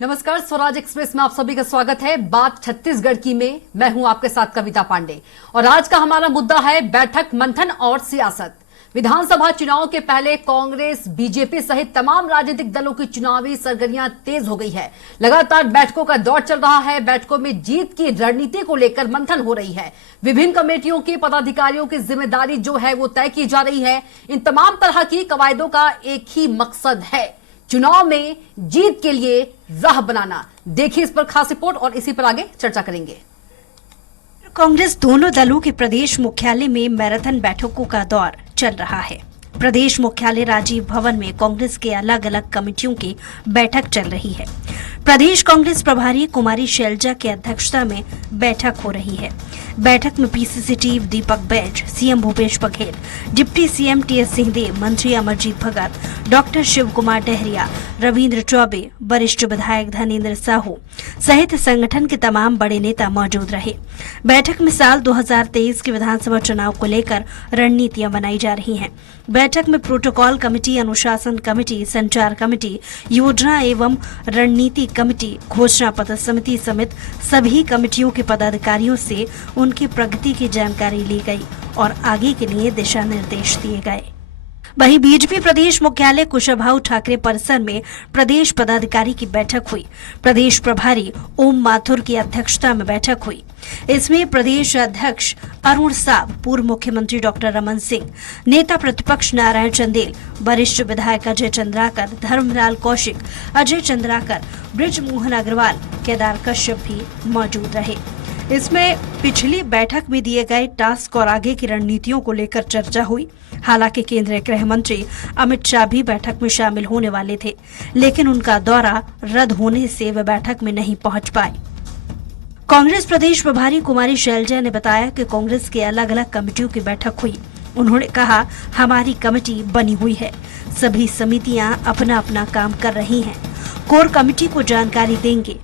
नमस्कार, स्वराज एक्सप्रेस में आप सभी का स्वागत है। बात छत्तीसगढ़ की में मैं हूं आपके साथ कविता पांडे और आज का हमारा मुद्दा है बैठक, मंथन और सियासत। विधानसभा चुनाव के पहले कांग्रेस, बीजेपी सहित तमाम राजनीतिक दलों की चुनावी सरगर्मियां तेज हो गई है। लगातार बैठकों का दौर चल रहा है। बैठकों में जीत की रणनीति को लेकर मंथन हो रही है। विभिन्न कमेटियों के पदाधिकारियों की जिम्मेदारी जो है वो तय की जा रही है। इन तमाम तरह की कवायदों का एक ही मकसद है, चुनाव में जीत के लिए राह बनाना। देखिए इस पर खास रिपोर्ट और इसी पर आगे चर्चा करेंगे। कांग्रेस दोनों दलों के प्रदेश मुख्यालय में मैराथन बैठकों का दौर चल रहा है। प्रदेश मुख्यालय राजीव भवन में कांग्रेस के अलग अलग कमेटियों की बैठक चल रही है। प्रदेश कांग्रेस प्रभारी कुमारी शैलजा की अध्यक्षता में बैठक हो रही है। बैठक में PCC chief Deepak Baij, CM Bhupesh Baghel, deputy CM TS Singhdeo, मंत्री अमरजीत भगत, डॉक्टर शिव कुमार डहरिया, रविंद्र चौबे, वरिष्ठ विधायक धनेन्द्र साहू सहित संगठन के तमाम बड़े नेता मौजूद रहे। बैठक में साल 2023 के विधानसभा चुनाव को लेकर रणनीतियां बनाई जा रही हैं। बैठक में प्रोटोकॉल कमेटी, अनुशासन कमेटी, संचार कमेटी, योजना एवं रणनीति कमेटी, घोषणा पत्र समिति समेत सभी कमेटियों के पदाधिकारियों से उनकी प्रगति की जानकारी ली गई और आगे के लिए दिशा निर्देश दिए गए। वहीं बीजेपी प्रदेश मुख्यालय कुशाभाऊ ठाकरे परिसर में प्रदेश पदाधिकारी की बैठक हुई। प्रदेश प्रभारी ओम माथुर की अध्यक्षता में बैठक हुई। इसमें प्रदेश अध्यक्ष अरुण साव, पूर्व मुख्यमंत्री डॉक्टर रमन सिंह, नेता प्रतिपक्ष नारायण चंदेल, वरिष्ठ विधायक अजय चंद्राकर, धर्मलाल कौशिक, अजय चंद्राकर, ब्रिजमोहन अग्रवाल, केदार कश्यप भी मौजूद रहे। इसमें पिछली बैठक में दिए गए टास्क और आगे की रणनीतियों को लेकर चर्चा हुई। हालांकि केंद्रीय गृह मंत्री अमित शाह भी बैठक में शामिल होने वाले थे, लेकिन उनका दौरा रद्द होने से वे बैठक में नहीं पहुंच पाए। कांग्रेस प्रदेश प्रभारी कुमारी शैलजा ने बताया कि कांग्रेस के अलग अलग कमेटियों की बैठक हुई। उन्होंने कहा, हमारी कमेटी बनी हुई है, सभी समितियां अपना अपना काम कर रही हैं। कोर कमेटी को जानकारी देंगे।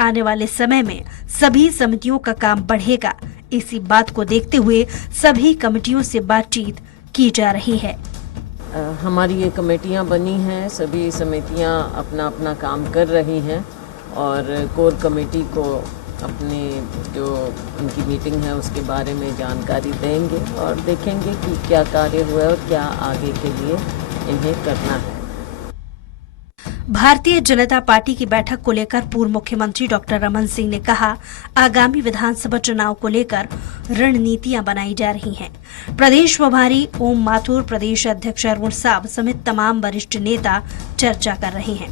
आने वाले समय में सभी समितियों का काम बढ़ेगा। इसी बात को देखते हुए सभी कमेटियों से बातचीत की जा रही है। हमारी ये कमेटियां बनी हैं, सभी समितियां अपना अपना काम कर रही हैं और कोर कमेटी को अपनी जो उनकी मीटिंग है उसके बारे में जानकारी देंगे और देखेंगे कि क्या कार्य हुआ है और क्या आगे के लिए इन्हें करना है। भारतीय जनता पार्टी की बैठक को लेकर पूर्व मुख्यमंत्री डॉक्टर रमन सिंह ने कहा, आगामी विधानसभा चुनाव को लेकर रणनीतियां बनाई जा रही हैं। प्रदेश प्रभारी ओम माथुर, प्रदेश अध्यक्ष अरुण साव समेत तमाम वरिष्ठ नेता चर्चा कर रहे हैं।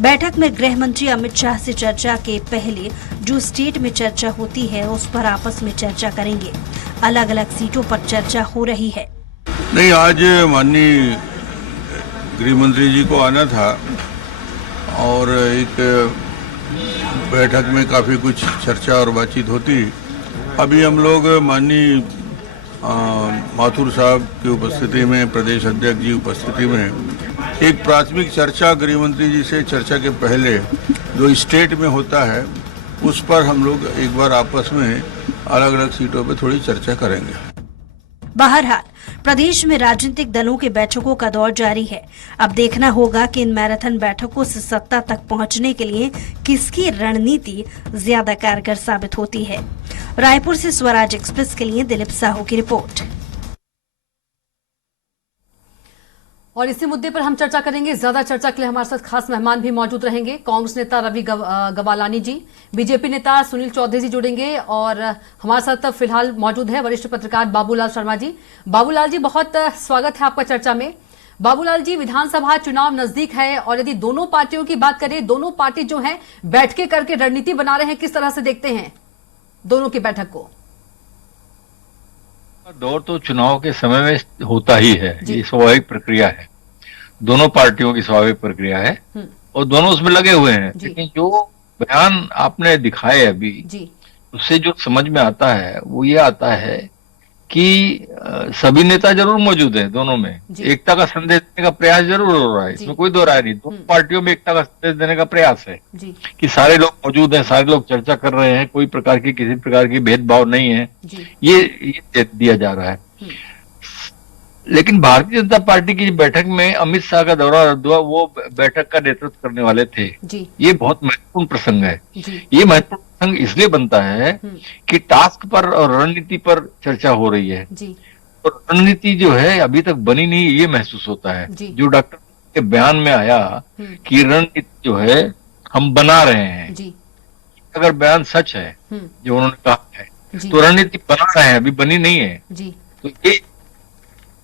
बैठक में गृह मंत्री अमित शाह से चर्चा के पहले जो स्टेट में चर्चा होती है उस पर आपस में चर्चा करेंगे। अलग अलग सीटों पर चर्चा हो रही है। नहीं, आज माननीय गृह मंत्री जी को आना था और एक बैठक में काफ़ी कुछ चर्चा और बातचीत होती। अभी हम लोग माननीय माथुर साहब की उपस्थिति में, प्रदेश अध्यक्ष जी उपस्थिति में एक प्राथमिक चर्चा गृह मंत्री जी से चर्चा के पहले जो स्टेट में होता है उस पर हम लोग एक बार आपस में अलग अलग सीटों पर थोड़ी चर्चा करेंगे। बहरहाल प्रदेश में राजनीतिक दलों के बैठकों का दौर जारी है। अब देखना होगा कि इन मैराथन बैठकों से सत्ता तक पहुंचने के लिए किसकी रणनीति ज्यादा कारगर साबित होती है। रायपुर से स्वराज एक्सप्रेस के लिए दिलीप साहू की रिपोर्ट। और इसी मुद्दे पर हम चर्चा करेंगे। ज्यादा चर्चा के लिए हमारे साथ खास मेहमान भी मौजूद रहेंगे। कांग्रेस नेता रवि गवालानी जी, बीजेपी नेता सुनील चौधरी जी जुड़ेंगे और हमारे साथ फिलहाल मौजूद है वरिष्ठ पत्रकार बाबूलाल शर्मा जी। बाबूलाल जी, बहुत स्वागत है आपका चर्चा में। बाबूलाल जी, विधानसभा चुनाव नजदीक है और यदि दोनों पार्टियों की बात करें, दोनों पार्टी जो है बैठकें करके रणनीति बना रहे हैं, किस तरह से देखते हैं दोनों की बैठक को? दौर तो चुनाव के समय में होता ही है, ये स्वाभाविक प्रक्रिया है, दोनों पार्टियों की स्वाभाविक प्रक्रिया है और दोनों उसमें लगे हुए हैं। लेकिन जो बयान आपने दिखाए अभी, उससे जो समझ में आता है वो ये आता है कि सभी नेता जरूर मौजूद हैं, दोनों में एकता का संदेश देने का प्रयास जरूर हो रहा है, इसमें कोई दो राय नहीं। दोनों पार्टियों में एकता का संदेश देने का प्रयास है कि सारे लोग मौजूद हैं, सारे लोग चर्चा कर रहे हैं, कोई प्रकार की किसी प्रकार की भेदभाव नहीं है, ये दिया जा रहा है। लेकिन भारतीय जनता पार्टी की बैठक में अमित शाह का दौरा रद्द हुआ, वो बैठक का नेतृत्व करने वाले थे। जी ये बहुत महत्वपूर्ण प्रसंग है। जी ये महत्वपूर्ण प्रसंग इसलिए बनता है कि टास्क पर और रणनीति पर चर्चा हो रही है, जी और रणनीति जो है अभी तक बनी नहीं, ये महसूस होता है। जी। जो डॉक्टर के बयान में आया कि रणनीति जो है हम बना रहे हैं, जी अगर बयान सच है जो उन्होंने कहा है, जी तो रणनीति बना रहे हैं, अभी बनी नहीं है, जी तो ये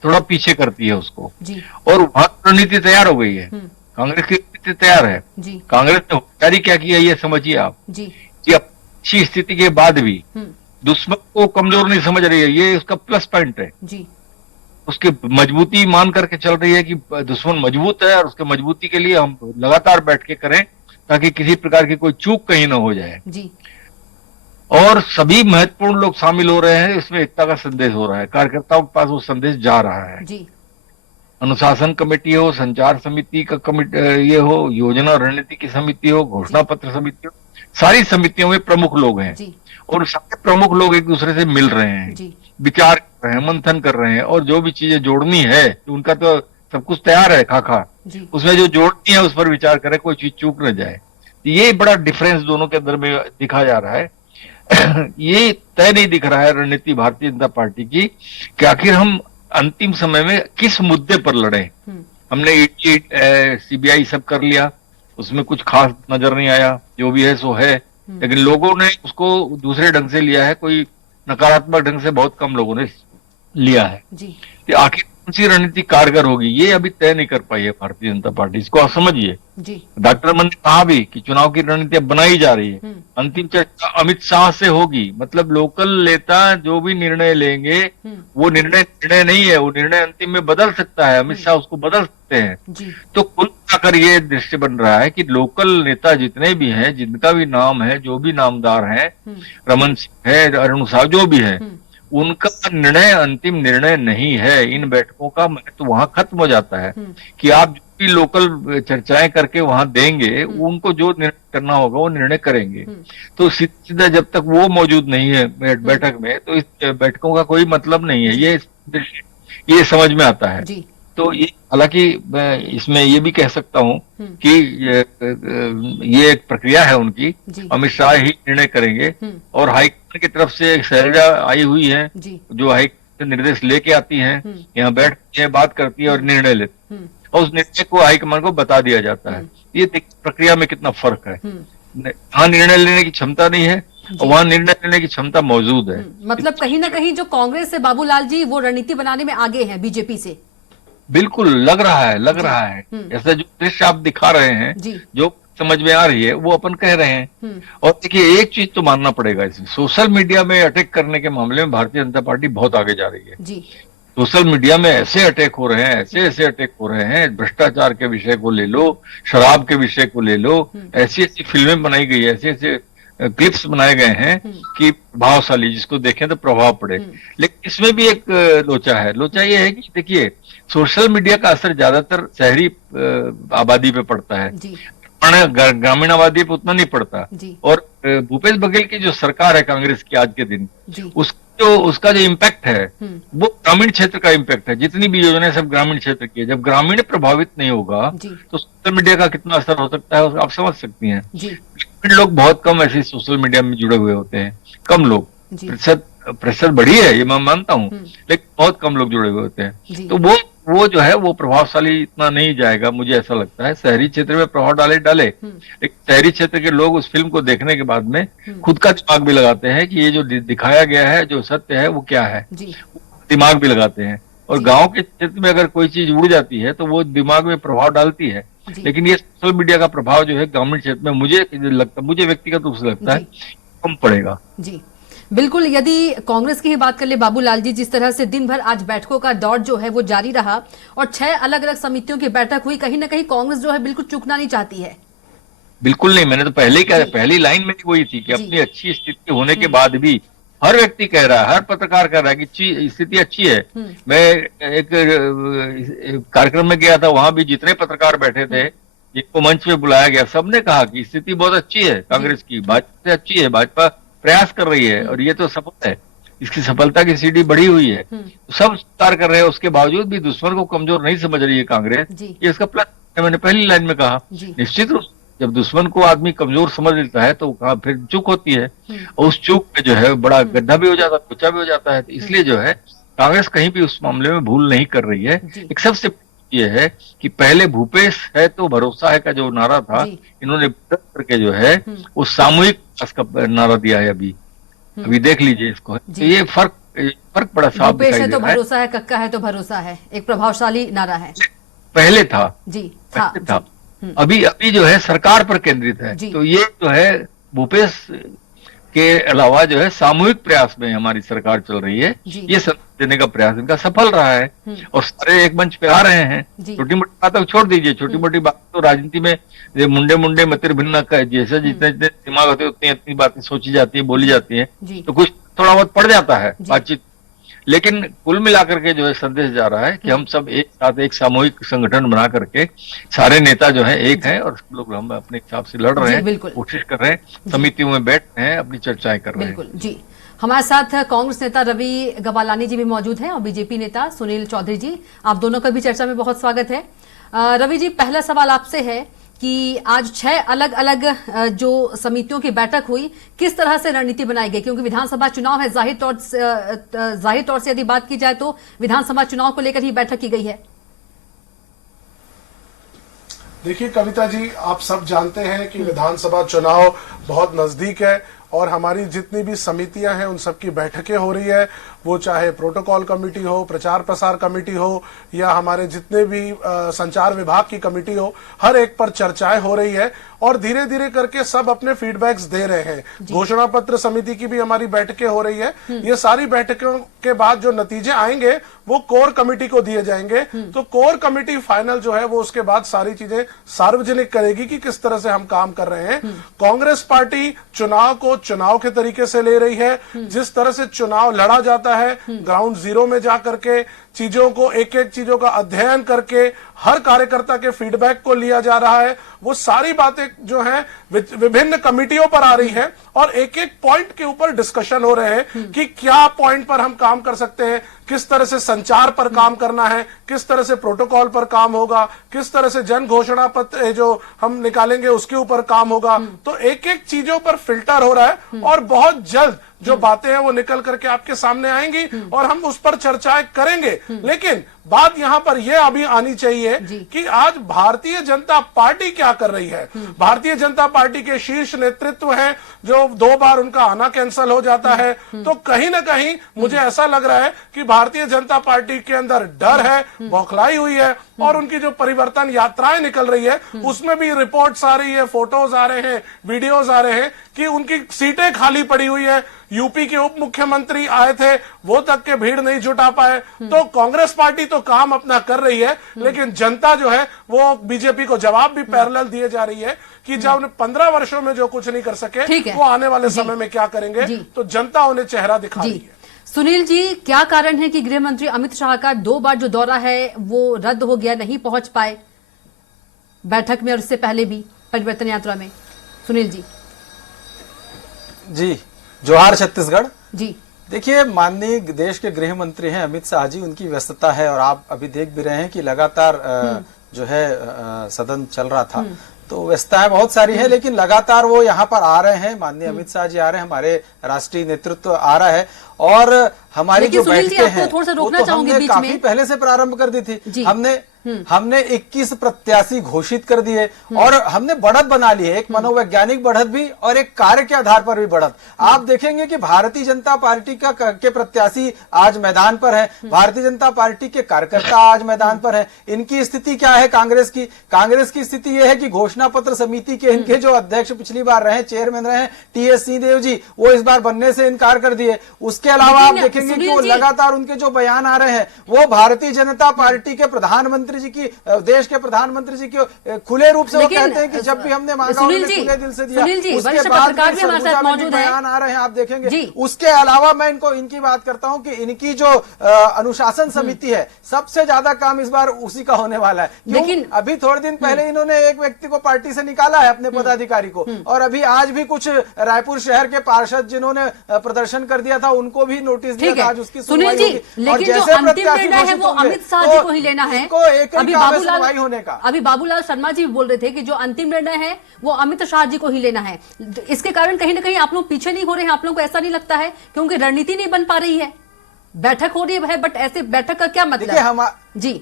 थोड़ा पीछे करती है उसको। जी और वहां रणनीति तैयार हो गई है, कांग्रेस की रणनीति तैयार है। जी कांग्रेस ने होशियारी क्या किया ये समझिए आप, जी कि अच्छी स्थिति के बाद भी दुश्मन को कमजोर नहीं समझ रही है, ये उसका प्लस पॉइंट है। जी उसकी मजबूती मान करके चल रही है कि दुश्मन मजबूत है, और उसके मजबूती के लिए हम लगातार बैठ के करें ताकि किसी प्रकार की कोई चूक कहीं ना हो जाए। जी और सभी महत्वपूर्ण लोग शामिल हो रहे हैं, इसमें एकता का संदेश हो रहा है, कार्यकर्ताओं के पास वो संदेश जा रहा है। जी अनुशासन कमेटी हो, संचार समिति का कमिटी ये हो, योजना और रणनीति की समिति हो, घोषणा पत्र समिति हो, सारी समितियों में प्रमुख लोग हैं, जी और सारे प्रमुख लोग एक दूसरे से मिल रहे हैं, जी विचार कर रहे हैं, मंथन कर रहे हैं, और जो भी चीजें जोड़नी है, उनका तो सब कुछ तैयार है खाका, जी उसमें जो जोड़नी है उस पर विचार करें, कोई चीज चूक न जाए। ये बड़ा डिफरेंस दोनों के अंदर में दिखा जा रहा है। ये तय नहीं दिख रहा है रणनीति भारतीय जनता पार्टी की कि आखिर हम अंतिम समय में किस मुद्दे पर लड़े। हमने सीबीआई सब कर लिया, उसमें कुछ खास नजर नहीं आया, जो भी है सो है, लेकिन लोगों ने उसको दूसरे ढंग से लिया है, कोई नकारात्मक ढंग से बहुत कम लोगों ने लिया है। जी कि आखिर कौन सी रणनीति कारगर होगी, ये अभी तय नहीं कर पाई है भारतीय जनता पार्टी, इसको आप समझिए। जी डॉक्टर मन ने कहा भी कि चुनाव की रणनीति अब बनाई जा रही है, अंतिम चर्चा अमित शाह से होगी, मतलब लोकल नेता जो भी निर्णय लेंगे वो निर्णय नहीं है, वो निर्णय अंतिम में बदल सकता है, अमित शाह उसको बदल सकते हैं। जी तो कुल मिलाकर ये दृश्य बन रहा है कि लोकल नेता जितने भी हैं, जिनका भी नाम है, जो भी नामदार हैं, रमन सिंह है, अरुण साहु जो भी है, उनका निर्णय अंतिम निर्णय नहीं है। इन बैठकों का महत्व वहां खत्म हो जाता है कि आप जो भी लोकल चर्चाएं करके वहां देंगे, उनको जो निर्णय करना होगा वो निर्णय करेंगे। तो सीधा जब तक वो मौजूद नहीं है बैठक में, तो इस बैठकों का कोई मतलब नहीं है, ये समझ में आता है। जी तो ये हालांकि मैं इसमें ये भी कह सकता हूं कि ये एक प्रक्रिया है उनकी, जी अमित शाह ही निर्णय करेंगे, और हाईकमान की तरफ से एक शैलजा आई हुई है जी जो हाईकमान से निर्देश लेके आती है, यहाँ बैठती है, बात करती है और निर्णय लेती है, और उस निर्णय को हाईकमान को बता दिया जाता है। ये प्रक्रिया में कितना फर्क है, वहां निर्णय लेने की क्षमता नहीं है और वहां निर्णय लेने की क्षमता मौजूद है। मतलब कहीं ना कहीं जो कांग्रेस से बाबूलाल जी वो रणनीति बनाने में आगे हैं बीजेपी से। बिल्कुल लग रहा है ऐसा जो दृश्य आप दिखा रहे हैं, जी जो समझ में आ रही है वो अपन कह रहे हैं। और देखिए एक चीज तो मानना पड़ेगा, इसमें सोशल मीडिया में अटैक करने के मामले में भारतीय जनता पार्टी बहुत आगे जा रही है। जी सोशल मीडिया में ऐसे अटैक हो रहे हैं, ऐसे अटैक हो रहे हैं, भ्रष्टाचार के विषय को ले लो, शराब के विषय को ले लो, ऐसी फिल्में बनाई गई है, ऐसे क्लिप्स बनाए गए हैं कि प्रभावशाली, जिसको देखें तो प्रभाव पड़े। लेकिन इसमें भी एक लोचा है। लोचा ये है कि देखिए सोशल मीडिया का असर ज्यादातर शहरी आबादी पे पड़ता है, जी ग्रामीण आबादी पे उतना नहीं पड़ता। जी और भूपेश बघेल की जो सरकार है कांग्रेस की आज के दिन, जी उसका जो इम्पैक्ट है वो ग्रामीण क्षेत्र का इम्पैक्ट है। जितनी भी योजनाएं सब ग्रामीण क्षेत्र की है। जब ग्रामीण प्रभावित नहीं होगा जी तो सोशल मीडिया का कितना असर हो सकता है आप समझ सकती हैं। जी ग्रामीण लोग बहुत कम ऐसे सोशल मीडिया में जुड़े हुए होते हैं, कम लोग, जी प्रतिशत बढ़ी है ये मैं मानता हूँ, लेकिन बहुत कम लोग जुड़े हुए होते जी। हैं। तो वो जो है वो प्रभावशाली इतना नहीं जाएगा, मुझे ऐसा लगता है। शहरी क्षेत्र में प्रभाव डाले एक शहरी क्षेत्र के लोग उस फिल्म को देखने के बाद में खुद का दिमाग भी लगाते हैं कि ये जो दिखाया गया है, जो सत्य है वो क्या है, जी दिमाग भी लगाते हैं। और गांव के क्षेत्र में अगर कोई चीज उड़ जाती है तो वो दिमाग में प्रभाव डालती है, लेकिन ये सोशल मीडिया का प्रभाव जो है ग्रामीण क्षेत्र में मुझे व्यक्तिगत रूप से लगता है कम पड़ेगा। जी बिल्कुल। यदि कांग्रेस की ही बात कर ले बाबूलाल जी, जिस तरह से दिन भर आज बैठकों का दौर जो है वो जारी रहा और 6 अलग अलग समितियों की बैठक हुई, कहीं ना कहीं कांग्रेस जो है बिल्कुल चूकना नहीं चाहती है। बिल्कुल नहीं, मैंने तो पहले ही कहा, पहली लाइन में वही थी कि अपनी अच्छी स्थिति होने के बाद भी हर व्यक्ति कह रहा है, हर पत्रकार कह रहा है कि स्थिति अच्छी है। मैं एक कार्यक्रम में गया था, वहां भी जितने पत्रकार बैठे थे जिनको मंच पे बुलाया गया, सबने कहा कि स्थिति बहुत अच्छी है कांग्रेस की, भाजपा से अच्छी है, भाजपा प्रयास कर रही है और ये तो सबूत है। इसकी सफलता की सीढ़ी बढ़ी हुई है। सब स्वीकार कर रहे हैं, उसके बावजूद भी दुश्मन को कमजोर नहीं समझ रही है कांग्रेस। जी। ये इसका प्लस है, मैंने पहली लाइन में कहा। जी। निश्चित रूप से जब दुश्मन को आदमी कमजोर समझ लेता है तो वहाँ फिर चूक होती है, और उस चूक में जो है बड़ा गड्ढा भी हो जाता है, कुचा भी हो जाता है। तो इसलिए जो है कांग्रेस कहीं भी उस मामले में भूल नहीं कर रही है। जी। एक सबसे ये है कि पहले भूपेश है तो भरोसा है का जो नारा था, जी। इन्होंने बदल करके जो है वो सामूहिक विकास का नारा दिया है। अभी देख लीजिए इसको। तो ये फर्क बड़ा साफ भूपेश दिखाई है दे तो रहा है। भरोसा है, कक्का है तो भरोसा है, एक प्रभावशाली नारा है। पहले था, जी था, पहले था। अभी जो है सरकार पर केंद्रित है। जी। तो ये जो है भूपेश के अलावा जो है सामूहिक प्रयास में हमारी सरकार चल रही है। जी। ये संदेश देने का प्रयास इनका सफल रहा है, और सारे एक मंच पे आ रहे हैं। जी। छोटी मोटी बातों को छोड़ दीजिए, छोटी मोटी बात तो राजनीति में ये मुंडे मतिर भिन्न का जैसे जितने जितने दिमाग होते हैं उतनी इतनी बातें सोची जाती है, बोली जाती है, जी। तो कुछ थोड़ा बहुत पड़ जाता है जी। बातचीत। लेकिन कुल मिलाकर के जो है संदेश जा रहा है कि हम सब एक साथ एक सामूहिक संगठन बना करके सारे नेता जो है एक हैं, और सब लोग हम अपने हिसाब से लड़ रहे जी, हैं, बिल्कुल। कोशिश कर रहे हैं, समितियों में बैठ रहे हैं, अपनी चर्चाएं कर रहे हैं। बिल्कुल जी। हमारे साथ कांग्रेस नेता रवि गवालानी जी भी मौजूद हैं और बीजेपी नेता सुनील चौधरी जी, आप दोनों का भी चर्चा में बहुत स्वागत है। रवि जी, पहला सवाल आपसे है कि आज 6 अलग अलग जो समितियों की बैठक हुई, किस तरह से रणनीति बनाई गई? क्योंकि विधानसभा चुनाव है, जाहिर तौर से यदि बात की जाए तो विधानसभा चुनाव को लेकर ही बैठक की गई है। देखिए कविता जी, आप सब जानते हैं कि विधानसभा चुनाव बहुत नजदीक है, और हमारी जितनी भी समितियां हैं उन सबकी बैठकें हो रही है। वो चाहे प्रोटोकॉल कमेटी हो, प्रचार प्रसार कमेटी हो, या हमारे जितने भी संचार विभाग की कमेटी हो, हर एक पर चर्चाएं हो रही है, और धीरे धीरे करके सब अपने फीडबैक्स दे रहे हैं। घोषणा पत्र समिति की भी हमारी बैठकें हो रही है। ये सारी बैठकों के बाद जो नतीजे आएंगे वो कोर कमेटी को दिए जाएंगे। तो कोर कमेटी फाइनल जो है वो उसके बाद सारी चीजें सार्वजनिक करेगी कि किस तरह से हम काम कर रहे हैं। कांग्रेस पार्टी चुनाव को चुनाव के तरीके से ले रही है। जिस तरह से चुनाव लड़ा जाता है, ग्राउंड जीरो में जाकर के चीजों को, एक एक चीजों का अध्ययन करके हर कार्यकर्ता के फीडबैक को लिया जा रहा है, वो सारी बातें जो हैं विभिन्न कमिटियों पर आ रही है, और एक एक पॉइंट के ऊपर डिस्कशन हो रहे हैं कि क्या पॉइंट पर हम काम कर सकते हैं, किस तरह से संचार पर काम करना है, किस तरह से प्रोटोकॉल पर काम होगा, किस तरह से जन घोषणा पत्र जो हम निकालेंगे उसके ऊपर काम होगा। तो एक एक चीजों पर फिल्टर हो रहा है, और बहुत जल्द जो बातें हैं वो निकल करके आपके सामने आएंगी, और हम उस पर चर्चाएं करेंगे। लेकिन बात यहां पर यह अभी आनी चाहिए कि आज भारतीय जनता पार्टी क्या कर रही है। भारतीय जनता पार्टी के शीर्ष नेतृत्व है जो 2 बार उनका आना कैंसिल हो जाता है। तो कहीं ना कहीं मुझे ऐसा लग रहा है कि भारतीय जनता पार्टी के अंदर डर है, बौखलाई हुई है, और उनकी जो परिवर्तन यात्राएं निकल रही है उसमें भी रिपोर्ट्स आ रही है, फोटोज आ रहे हैं, वीडियोज आ रहे हैं कि उनकी सीटें खाली पड़ी हुई है। यूपी के उप मुख्यमंत्री आए थे, वो तक के भीड़ नहीं जुटा पाए। तो कांग्रेस पार्टी तो काम अपना कर रही है, लेकिन जनता जो है वो बीजेपी को जवाब भी पैरेलल दिए जा रही है कि जब 15 वर्षों में जो कुछ नहीं कर सके वो आने वाले समय में क्या करेंगे। तो जनता उन्हें चेहरा दिखा रही है। सुनील जी, क्या कारण है कि गृह मंत्री अमित शाह का 2 बार जो दौरा है वो रद्द हो गया, नहीं पहुंच पाए बैठक में और इससे पहले भी परिवर्तन यात्रा में? सुनील जी। जोहार छत्तीसगढ़ जी। देखिए, माननीय देश के गृह मंत्री हैं अमित शाह जी, उनकी व्यस्तता है, और आप अभी देख भी रहे हैं कि लगातार जो है सदन चल रहा था, तो व्यस्तताएं बहुत सारी है, लेकिन लगातार वो यहाँ पर आ रहे हैं। माननीय अमित शाह जी आ रहे हैं, हमारे राष्ट्रीय नेतृत्व आ रहा है, और हमारी जो बैठकें हैं थोड़ा सा वो रोकना तो चाहूंगी हमने बीच काफी में। पहले से प्रारंभ कर दी थी। हमने 21 प्रत्याशी घोषित कर दिए, और हमने बढ़त बना ली है, एक मनोवैज्ञानिक बढ़त भी और एक कार्य के आधार पर भी बढ़त। आप देखेंगे कि भारतीय जनता पार्टी के प्रत्याशी आज मैदान पर है, भारतीय जनता पार्टी के कार्यकर्ता आज मैदान पर है। इनकी स्थिति क्या है कांग्रेस की? कांग्रेस की स्थिति यह है कि घोषणा पत्र समिति के इनके जो अध्यक्ष पिछली बार रहे, चेयरमैन रहे टीएस सिंहदेव जी, वो इस बार बनने से इनकार कर दिए। उसके अलावा आप देखेंगे कि वो लगातार उनके जो बयान आ रहे हैं वो भारतीय जनता पार्टी के प्रधानमंत्री प्रधानमंत्री जी की, देश के प्रधानमंत्री जी की खुले रूप से वो कहते हैं कि जब भी हमने मांगा उन्होंने खुले दिल से दिया। उसके बाद पत्रकार मौजूद है, बयान आ रहे हैं, आप देखेंगे। उसके अलावा मैं इनकी बात करता हूं कि इनकी जो अनुशासन समिति है, सबसे ज्यादा काम इस बार उसी का होने वाला है। लेकिन अभी थोड़े दिन पहले इन्होंने एक व्यक्ति को पार्टी से निकाला है, अपने पदाधिकारी को, और अभी आज भी कुछ रायपुर शहर के पार्षद जिन्होंने प्रदर्शन कर दिया था उनको भी नोटिस दिया था। आज उसकी सुनील जी, लेकिन जो अंतिम निर्णय है वो अमित शाह जी को ही लेना है। अभी बाबूलाल शर्मा जी बोल रहे थे कि जो अंतिम निर्णय है वो अमित शाह जी को ही लेना है। इसके कारण कहीं ना कहीं आप लोग पीछे नहीं हो रहे हैं? आप लोगों को ऐसा नहीं लगता है क्योंकि रणनीति नहीं बन पा रही है? बैठक हो रही है बट ऐसे बैठक का क्या मतलब? जी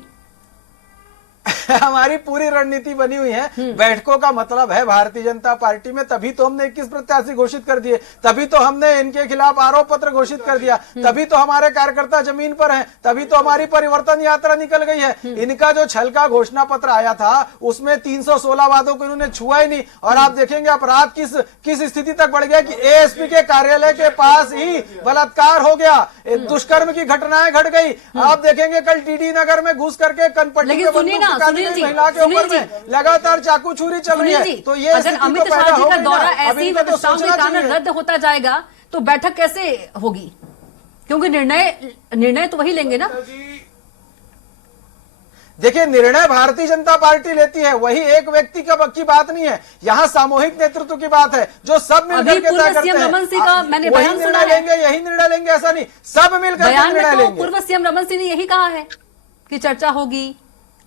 हमारी पूरी रणनीति बनी हुई है। बैठकों का मतलब है भारतीय जनता पार्टी में, तभी तो हमने 21 प्रत्याशी घोषित कर दिए, तभी तो हमने इनके खिलाफ आरोप पत्र घोषित कर दिया, तभी तो हमारे कार्यकर्ता जमीन पर हैं, तभी तो हमारी परिवर्तन यात्रा निकल गई है। इनका जो छल का घोषणा पत्र आया था उसमें 316 वादों को इन्होंने छुआ ही नहीं। और आप देखेंगे अपराध किस स्थिति तक बढ़ गया कि एएसपी के कार्यालय के पास ही बलात्कार हो गया, दुष्कर्म की घटनाएं घट गई। आप देखेंगे कल टीडी नगर में घुस करके कनपट्टी महिला के ऊपर में लगातार चाकू छुरी चल रही है। तो ये अगर अमित शाह जी का दौरा ऐसे ही व्यवस्थाओं के कारण रद्द होता जाएगा तो बैठक कैसे होगी? क्योंकि निर्णय तो वही लेंगे ना। देखिए, निर्णय भारतीय जनता पार्टी लेती है, वही एक व्यक्ति की बात नहीं है। यहाँ सामूहिक नेतृत्व की बात है जो सब मिलकर के तय करते हैं। रमन सिंह का मैंने बयान सुना है, यही निर्णय लेंगे ऐसा नहीं, सब मिलकर निर्णय लेंगे। पूर्व सीएम रमन सिंह ने यही कहा है कि चर्चा होगी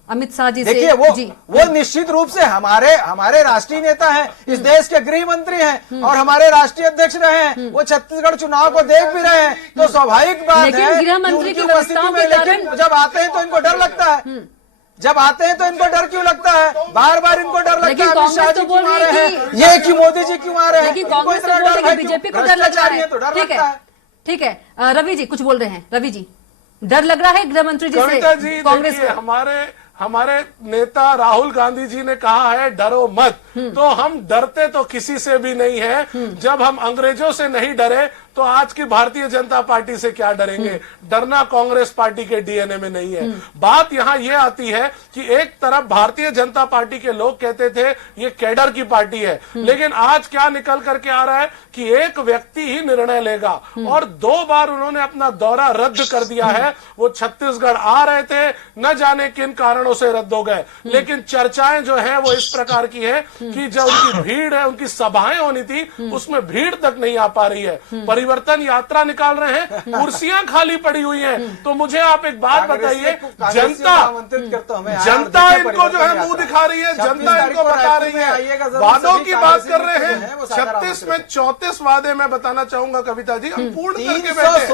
अमित शाह जी से। देखिए वो निश्चित रूप से हमारे राष्ट्रीय नेता हैं, इस देश के गृह मंत्री हैं और हमारे राष्ट्रीय अध्यक्ष रहे हैं। वो छत्तीसगढ़ चुनाव को देख भी रहे हैं, तो स्वाभाविक बात है गृह मंत्री की व्यवस्थाओं के कारण जब आते हैं तो इनको डर लगता है। जब आते हैं तो इनको डर क्यों लगता है? बार बार इनको डर लगता है अमित शाह जी क्यों आ रहे हैं, ये कि मोदी जी क्यों आ रहे हैं? कांग्रेस तो बोल रही है बीजेपी को डर लग रहा है। ठीक है, रवि जी कुछ बोल रहे हैं। रवि जी, डर लग रहा है गृह मंत्री जी से कांग्रेस को? हमारे नेता राहुल गांधी जी ने कहा है डरो मत, तो हम डरते तो किसी से भी नहीं है। जब हम अंग्रेजों से नहीं डरे तो आज की भारतीय जनता पार्टी से क्या डरेंगे? डरना कांग्रेस पार्टी के डीएनए में नहीं है। बात यहाँ ये आती है कि एक तरफ भारतीय जनता पार्टी के लोग कहते थे ये कैडर की पार्टी है, लेकिन आज क्या निकल करके आ रहा है कि एक व्यक्ति ही निर्णय लेगा। और 2 बार उन्होंने अपना दौरा रद्द कर दिया है। वो छत्तीसगढ़ आ रहे थे, न जाने किन कारणों से रद्द हो गए, लेकिन चर्चाएं जो है वो इस प्रकार की है कि जो उनकी भीड़ है, उनकी सभाएं होनी थी, उसमें भीड़ तक नहीं आ पा रही है। परिवर्तन यात्रा निकाल रहे हैं, कुर्सियां खाली पड़ी हुई हैं। तो मुझे आप एक बात बताइए, जनता इनको जो है मुंह दिखा रही है, जनता इनको बता रही है, वादों की बात कर रहे हैं। 36 में 34 वादे मैं बताना चाहूंगा कविता जी, हम पूर्ण करके बैठे,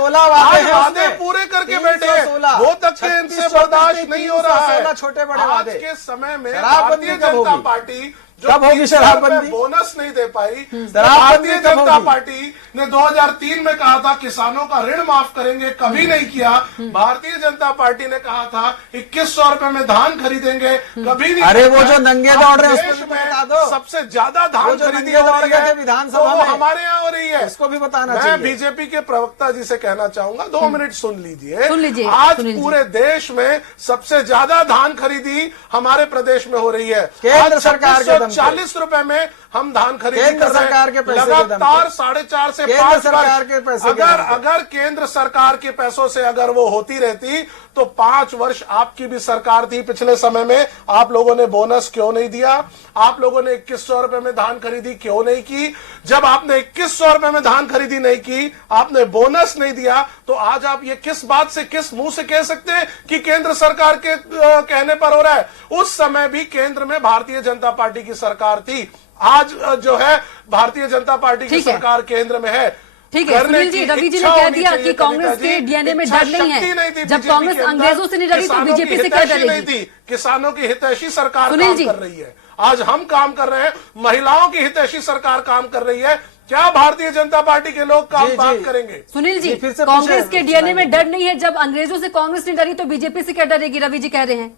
वादे पूरे करके बैठे, वो तक के इनसे बर्दाश्त नहीं हो रहा है। आज के समय में भारतीय जनता पार्टी कब होगी शराबबंदी? बोनस नहीं दे पाई। भारतीय जनता पार्टी ने 2003 में कहा था किसानों का ऋण माफ करेंगे, कभी नहीं किया। भारतीय जनता पार्टी ने कहा था 2100 रुपए में धान खरीदेंगे, कभी नहीं। अरे वो जो नंगे दौड़ रहे हैं उसको बता दो, सबसे ज्यादा धान खरीदी हो रही है विधानसभा में, हमारे यहाँ हो रही है। इसको भी बताना मैं चाहिए। बीजेपी के प्रवक्ता जी से कहना चाहूंगा, 2 मिनट सुन लीजिए। आज पूरे देश में सबसे ज्यादा धान खरीदी हमारे प्रदेश में हो रही है। केंद्र सरकार के 40 रुपए में हम धान खरीदी केंद्र सरकार के पैसे लगातार 4.5 से 5 सरकार के पैसे अगर केंद्र सरकार के पैसों से अगर वो होती रहती तो 5 वर्ष आपकी भी सरकार थी पिछले समय में, आप लोगों ने बोनस क्यों नहीं दिया? आप लोगों ने 2100 रुपए में धान खरीदी क्यों नहीं की? जब आपने 2100 रुपए में धान खरीदी नहीं की, आपने बोनस नहीं दिया, तो आज आप ये किस बात से, किस मुंह से कह सकते हैं कि केंद्र सरकार के कहने पर हो रहा है? उस समय भी केंद्र में भारतीय जनता पार्टी की सरकार थी, आज जो है भारतीय जनता पार्टी की सरकार केंद्र में है। ठीक है सुनील जी, रवि जी ने कह दिया कि कांग्रेस के डीएनए में डर नहीं है। जब कांग्रेस अंग्रेजों से नहीं डरी तो बीजेपी से क्या डरेगी? किसानों की हितैषी सरकार काम कर रही है, आज हम काम कर रहे हैं, महिलाओं की हितैषी सरकार काम कर रही है। क्या भारतीय जनता पार्टी के लोग काम बात करेंगे? सुनील जी, कांग्रेस के डीएनए में डर नहीं है, जब अंग्रेजों से कांग्रेस नहीं डरी तो बीजेपी से क्या डरेगी? रवि जी कह रहे हैं।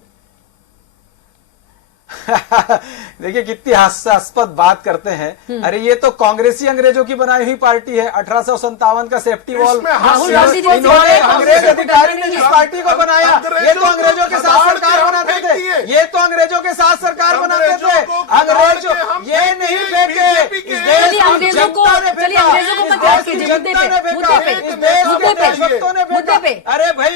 देखिए कितनी हास्यास्पद बात करते हैं। अरे ये तो कांग्रेसी अंग्रेजों की बनाई हुई पार्टी है। 1857 का सेफ्टी वॉल इसमें हास्य गांधी जी इन्होंने से अंग्रेज अधिकारी ने जिस पार्टी को बनाया, ये तो अंग्रेजों अंग्रेजों के को साथ दाड़ सरकार के हम बनाते फेंक थे। दिए। ये तो अंग्रेजों के साथ सरकार बनाते थे। अंग्रेजों को अंग्रेजों दाड़ के हम ये फेंक नहीं दिए, फेंके, बीजेपी के इस देश चलिए की अंग्रेजों को जनता ने चलिए फेंका, अंग्रेजों को इस मत देश याद की कीजिए, जनता मुद्दे ने पे फेंका, मुद्दे पे इस देश के मुद्दे पे देशभक्तों ने मुद्दे फेंका। पे अरे भाई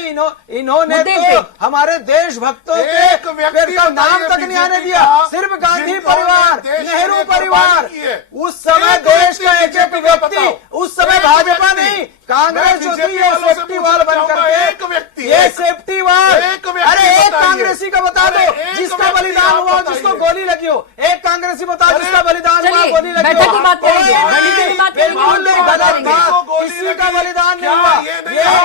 इन्होंने मुद्दे तो पे। हमारे देशभक्तों एक के व्यक्ति फिर का नाम बताइए तक नहीं आने बीजेपी दिया। का, सिर्फ गांधी जिन्होंने परिवार, देश के नेहरू लिए परिवार, कुर्बानी की है। उस समय एक देश का व्यक्ति एक एक बीजेपी का व्यक्ति, बताओ। उस समय एक भाजपा व्यक्ति। नहीं, कांग्रेस जो थी बीजेपी ये वालों से सेफ्टी वॉल बन पूछना करके, चाहूंगा, एक व्यक्ति, ये एक। सेफ्टी वॉल, एक व्यक्ति अरे एक बताइए। कांग्रेसी का बता अरे दो एक जिसका व्यक्ति बलिदान आप हुआ हो, जिसको बताइए। गोली लगी हो। एक कांग्रेसी बताओ अरे जिसका बलिदान हुआ, चलिए, गोली लगी हो। बैठक की बात करेंगे, कोई रणनीति की नहीं, बात करेंगे, बिल्कुल मुद्दे नहीं, की बात गलत करेंगे। बात। किसी का बलिदान नहीं हुआ।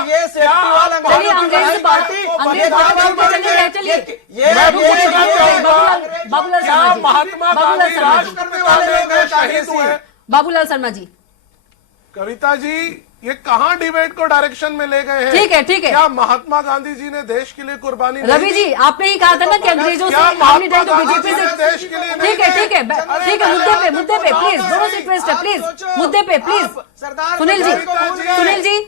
ये सेफ्टी वॉल चलिए अंग्रेज से बात अंग्रेज बाबूलाल क्या शर्मा जी, महात्मा बाबूलाल गांधी शर्मा राज जी, करने वाले लोग हैं, शहीद हुए हैं? बाबूलाल शर्मा जी, कविता जी ये कहाँ डिबेट को डायरेक्शन में ले गए हैं? ठीक है, ठीक है। क्या महात्मा गांधी जी ने देश के लिए कुर्बानी नहीं रवि दी? जी आपने ही कहा था ना कि अंग्रेजों से क्या हमने नहीं तो महात्मा बीजेपी गांधी से ने देश के लिए नहीं ठीक है दी? ठीक है ठीक है मुद्दे पे प्लीज दोनों से रिक्वेस्ट है प्लीज मुद्दे पे प्लीज सुनील जी सुनील जी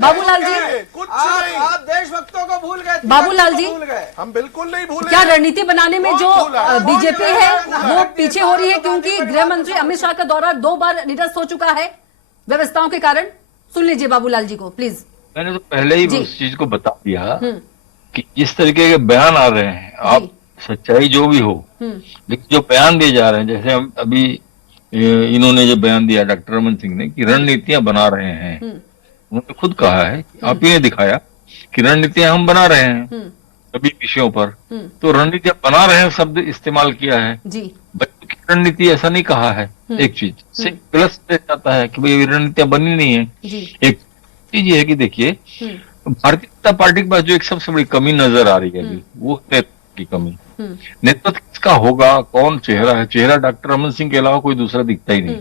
बाबूलाल जी कुछ नहीं, आप देशभक्तों को भूल गए, बाबूलाल जी, भूल गए। हम बिल्कुल नहीं भूले। क्या रणनीति बनाने में जो कौन भूला? बीजेपी है वो पीछे हो रही है क्योंकि गृह मंत्री अमित शाह का दौरा 2 बार निरस्त हो चुका है व्यवस्थाओं के कारण? सुन लीजिए बाबूलाल जी को प्लीज। मैंने तो पहले ही जी। उस चीज को बता दिया कि जिस तरीके के बयान आ रहे हैं, आप सच्चाई जो भी हो, लेकिन जो बयान दिए जा रहे हैं, जैसे हम अभी इन्होंने जो बयान दिया डॉक्टर रमन सिंह ने कि रणनीतियां बना रहे हैं, उन्होंने खुद कहा है, आप ही ने दिखाया कि रणनीतियां हम बना रहे हैं सभी विषयों पर। तो रणनीतियां बना रहे हैं शब्द इस्तेमाल किया है, जी बच्चों की रणनीति ऐसा नहीं कहा है। एक चीज से प्लस जाता है कि भाई रणनीतियां बनी नहीं है। जी एक चीज ये है कि देखिए भारतीय जनता पार्टी के पास जो एक सबसे बड़ी कमी नजर आ रही है अभी, वो नेतृत्व की कमी। नेतृत्व किसका होगा, कौन चेहरा है? चेहरा डॉक्टर रमन सिंह के अलावा कोई दूसरा दिखता ही नहीं।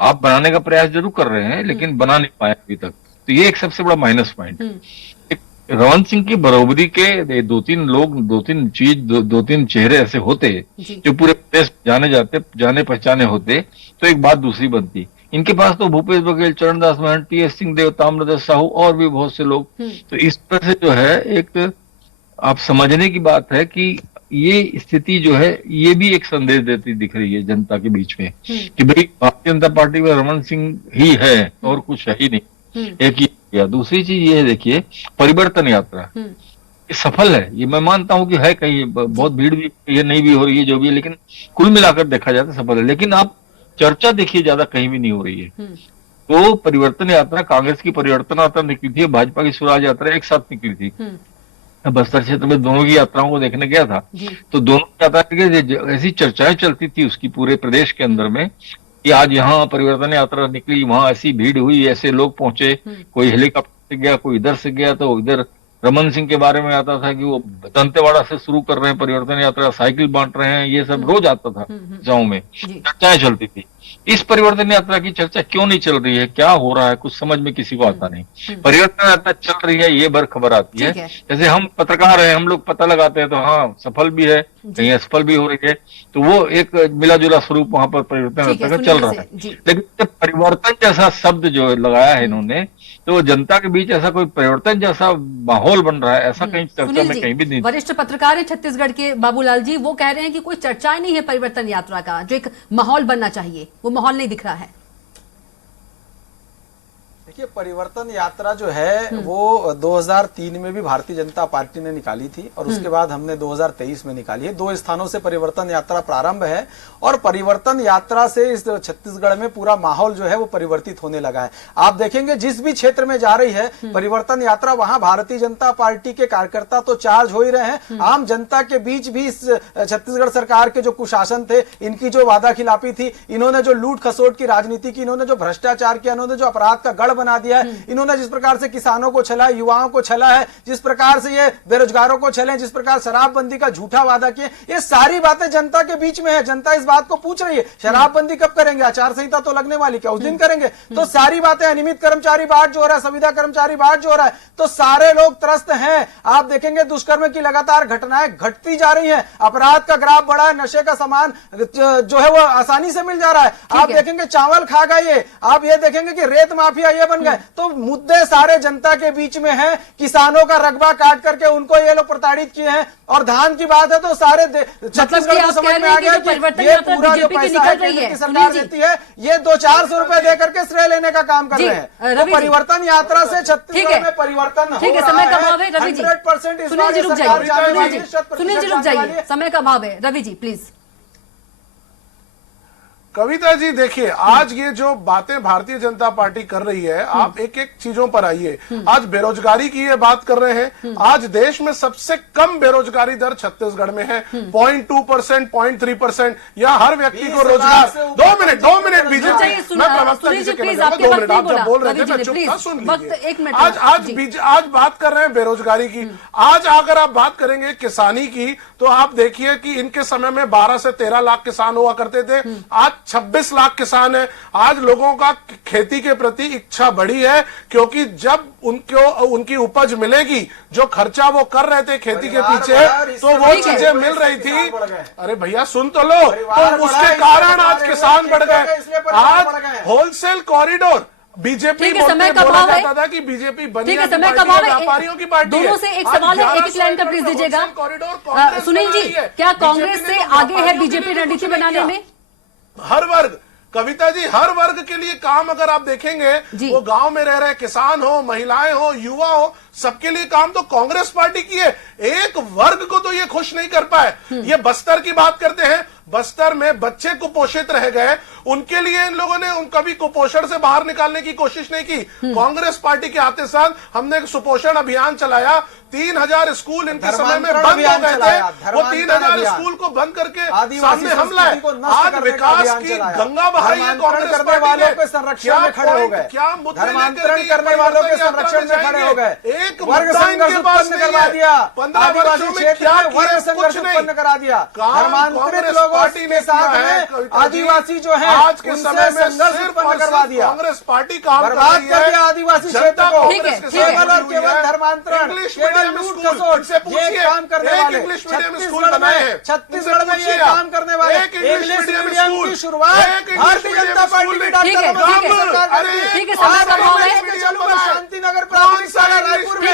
आप बनाने का प्रयास जरूर कर रहे हैं लेकिन बना नहीं पाए अभी तक, तो ये एक सबसे बड़ा माइनस पॉइंट। रमन सिंह की बराबरी के 2-3 लोग, 2-3 चेहरे ऐसे होते जो पूरे प्रदेश जाने पहचाने होते तो एक बात दूसरी बनती। इनके पास तो भूपेश बघेल, चरणदास महंत, टी.एस. सिंहदेव, ताम्रध्वज साहू और भी बहुत से लोग, तो इस तरह से जो है एक आप समझने की बात है कि ये स्थिति जो है ये भी एक संदेश देती दिख रही है जनता के बीच में कि भाई भारतीय जनता पार्टी में रमन सिंह ही है और कुछ है ही नहीं। एक ही किया। दूसरी चीज ये है, देखिए परिवर्तन यात्रा ये सफल है, ये मैं मानता हूं कि है, कहीं बहुत भीड़ भी ये नहीं भी हो रही है जो भी है, लेकिन कुल मिलाकर देखा जाए तो सफल है। लेकिन आप चर्चा देखिए ज्यादा कहीं भी नहीं हो रही है। तो परिवर्तन यात्रा, कांग्रेस की परिवर्तन यात्रा निकली थी, भाजपा की स्वराज यात्रा एक साथ निकली थी। बस्तर क्षेत्र में दोनों की यात्राओं को देखने गया था, तो दोनों की यात्रा की ऐसी चर्चाएं चलती थी उसकी पूरे प्रदेश के अंदर में कि आज यहाँ परिवर्तन यात्रा निकली, वहां ऐसी भीड़ हुई, ऐसे लोग पहुंचे, कोई हेलीकॉप्टर से गया, कोई इधर से गया। तो इधर रमन सिंह के बारे में आता था कि वो दंतेवाड़ा से शुरू कर रहे हैं परिवर्तन यात्रा, साइकिल बांट रहे हैं, ये सब रोज आता था गाँव में, चर्चाएं चलती थी। इस परिवर्तन यात्रा की चर्चा क्यों नहीं चल रही है, क्या हो रहा है, कुछ समझ में किसी को आता नहीं। परिवर्तन यात्रा चल रही है ये भर खबर आती है। जैसे हम पत्रकार हैं, हम लोग पता लगाते हैं तो हाँ सफल भी है, कहीं असफल भी हो रही है, तो वो एक मिला जुला स्वरूप वहां पर परिवर्तन यात्रा का चल रहा है। लेकिन जब परिवर्तन जैसा शब्द जो लगाया है इन्होंने, तो जनता के बीच ऐसा कोई परिवर्तन जैसा माहौल बन रहा है, ऐसा कहीं चर्चा में कहीं भी नहीं। वरिष्ठ पत्रकार हैं छत्तीसगढ़ के बाबूलाल जी, वो कह रहे हैं कि कोई चर्चाएं नहीं है परिवर्तन यात्रा का, जो एक माहौल बनना चाहिए वो माहौल नहीं दिख रहा है। देखिए परिवर्तन यात्रा जो है वो 2003 में भी भारतीय जनता पार्टी ने निकाली थी और उसके बाद हमने 2023 में निकाली है। 2 स्थानों से परिवर्तन यात्रा प्रारंभ है और परिवर्तन यात्रा से इस छत्तीसगढ़ में पूरा माहौल जो है वो परिवर्तित होने लगा है। आप देखेंगे जिस भी क्षेत्र में जा रही है परिवर्तन यात्रा, वहां भारतीय जनता पार्टी के कार्यकर्ता तो चार्ज हो ही रहे हैं। आम जनता के बीच भी इस छत्तीसगढ़ सरकार के जो कुशासन थे, इनकी जो वादा खिलाफी थी, इन्होंने जो लूट खसोट की राजनीति की, इन्होंने जो भ्रष्टाचार किया, इन्होंने जो अपराध का गढ़ बना दिया है, इन्होंने जिस प्रकार से किसानों को छला, युवाओं को छला है, जिस प्रकार से ये बेरोजगारों को छले, जिस प्रकार शराबबंदी का झूठा वादा किए, ये सारी बातें जनता के बीच में है। जनता इस बात को पूछ रही है शराबबंदी कब करेंगे, आचार संहिता तो लगने वाली, क्या उस दिन करेंगे? तो सारी बातें, अनियमित कर्मचारी बांट जो हो रहा है, संविदा कर्मचारी बांट जो हो रहा है, तो सारे लोग त्रस्त हैं। आप देखेंगे दुष्कर्म की लगातार घटनाएं घटती जा रही हैं, अपराध का ग्राफ बढ़ा है, नशे का सामान जो है वो आसानी से मिल जा रहा है। आप देखेंगे चावल खा गए, आप ये देखेंगे कि रेत माफिया ये बन गए। तो मुद्दे सारे जनता के बीच में हैं, किसानों का रकबा काट करके उनको ये लोग प्रताड़ित किए हैं। और धान की बात है तो सारे छत्तीसगढ़ को समझ में आ गया कि ये पूरा जो पैसा है केंद्र की सरकार देती है, ये 200-400 रुपए दे करके श्रेय लेने का काम कर रहे हैं। तो परिवर्तन यात्रा से छत्तीसगढ़ में परिवर्तन हो रहा समय का अभाव है रवि जी, 100% इस सुनील बार जी रुक सरकार जाने वाली जाइए, है, सुनील जी रुक जाइए, समय का अभाव है। रवि जी प्लीज। कविता जी देखिए, आज ये जो बातें भारतीय जनता पार्टी कर रही है, आप एक एक चीजों पर आइए। आज बेरोजगारी की ये बात कर रहे हैं। आज देश में सबसे कम बेरोजगारी दर छत्तीसगढ़ में है, 0.2%, 0.3%। या हर व्यक्ति को रोजगार। 2 मिनट बीजेपी, मैं प्रवक्ता जी से कहना चाहूंगा, 2 मिनट आप जब बोल रहे थे मैं चुप था, सुन लीजिए। आज बात कर रहे हैं बेरोजगारी की। आज अगर आप बात करेंगे किसानी की, तो आप देखिए कि इनके समय में 12 से 13 लाख किसान हुआ करते थे, आज 26 लाख किसान है। आज लोगों का खेती के प्रति इच्छा बढ़ी है, क्योंकि जब उनकी उपज मिलेगी, जो खर्चा वो कर रहे थे खेती के पीछे, तो वो चीजें मिल रही थी। अरे भैया सुन तो लो, तो उसके कारण आज किसान बढ़ गए। आज होलसेल कॉरिडोर बीजेपी समय का भाव है था कि बीजेपी बनी ठीक है, समय का भाव है, व्यापारियों की पार्टी दोनों से एक सवाल है, एक लाइन का प्लीज दीजिएगा। सुनील जी, क्या कांग्रेस से आगे है बीजेपी रणनीति बनाने में? हर वर्ग, कविता जी, हर वर्ग के लिए काम अगर आप देखेंगे, वो गांव में रह रहे किसान हो, महिलाएं हो, युवा हो, सबके लिए काम तो कांग्रेस पार्टी की है। एक वर्ग को तो ये खुश नहीं कर पाए। ये बस्तर की बात करते हैं, बस्तर में बच्चे कुपोषित रह गए, उनके लिए इन लोगों ने कभी कुपोषण से बाहर निकालने की कोशिश नहीं की। कांग्रेस पार्टी के आते साथ हमने एक सुपोषण अभियान चलाया। 3000 स्कूल इनके समय में बंद हो गए थे, वो 3000 स्कूल को बंद करके सामने हमला है। आज विकास की गंगा बहाई है कांग्रेस करने वालों के संरक्षण में खड़े हो गए, क्या मुद्दे धर्मांतरण करने वालों के संरक्षण में खड़े हो गए, एक वर्ग संघर्ष उत्पन्न करवा दिया, 15 वर्षों में क्या वर्ग संघर्ष उत्पन्न करा दिया। धर्मांतरित लोगों के साथ में आदिवासी जो है आज के समय में संघर्ष उत्पन्न करवा दिया। कांग्रेस पार्टी काम बर्बाद कर दिया आदिवासी क्षेत्र को, केवल और केवल धर्मांतरण, केवल लूट खसोट, ये काम करने वाले छत्तीसगढ़ में ये काम करने वाले इंग्लिश मीडियम की शुरुआत भारतीय जनता पार्टी की डॉक्टर ठीक है, समय का भाव है, शांति नगर प्राथमिक शाला रायपुर में,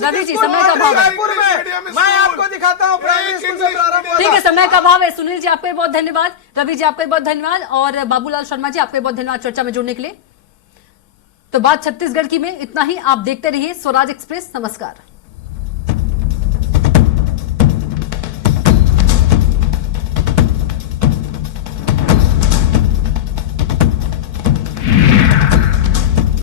रवि जी समय का भाव है, रायपुर में मैं आपको दिखाता हूँ प्राइमरी स्कूल से प्रारंभ हुआ। ठीक है, समय का भाव है। सुनील जी आपको बहुत धन्यवाद, रवि जी आपको बहुत धन्यवाद, और बाबूलाल शर्मा जी आपको बहुत धन्यवाद चर्चा में जुड़ने के लिए। तो बात छत्तीसगढ़ की में इतना ही। आप देखते रहिए स्वराज एक्सप्रेस। नमस्कार।